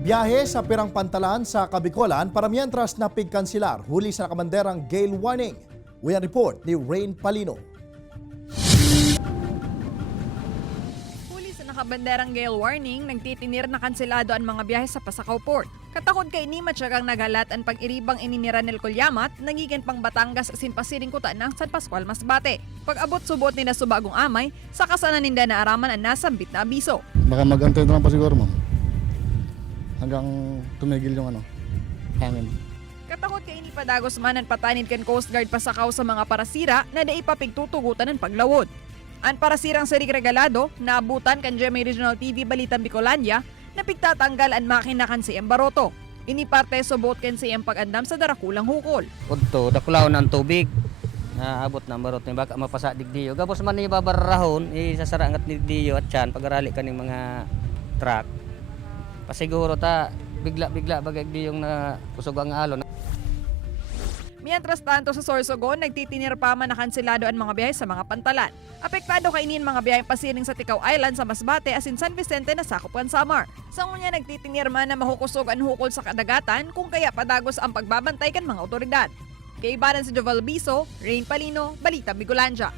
Biyahe sa Pirang Pantalan sa Kabikolan para mientras napigkansilar huli sa nakabanderang gale warning. Uyan report ni Rain Palino. Huli sa nakabanderang gale warning, nagtitinir na kanselado ang mga biyahe sa Pasakaw Port. Katakod kay ni matyagang naghalat ang pag-iribang ininira nil Kulyamat, nagiging pang Batangas asin pasiring kuta ng San Pascual Masbate. Pag-abot subot ni na subagong amay, sa kasanan ninda na araman ang nasambit na abiso. Baka mag-antay na lang pa siguro, ma'am. Hanggang tumigil yung hangin. Katakot kay ini padagos man ang patanid kan Coast Guard Pasakaw sa mga parasira na daipapigtutugutan ng paglawod. Ang parasirang Serik Regalado, naabutan kan GMA Regional TV Balitang Bicolandia, na pigtatanggal ang makina kan si Baroto. Ini parte subot kan si pag-andam sa darakulang hukol. Udto, dakulaw ng tubig. Naabot ng barot ni baka mapasa digdiyo. Gapos man ni babarahon, isasara angat ni digdiyo at tiyan pag-arali ka ng mga truck. Pasiguro ta bigla bagay di yung napusog ang alon. Mientras tanto sa Sorsogon, nagtitinir pa man na kanselado ang mga biyahe sa mga pantalan. Apektado kainin mga biyahe pasiring sa Ticao Island sa Masbate asin San Vicente na sakop kan Samar. Sa unya nagtitinir man na mahukusog ang hukol sa kadagatan kung kaya padagos ang pagbabantay kan mga otoridad. Kay Ibaran si Joval Biso, Rain Palino, Balita Bicolandia.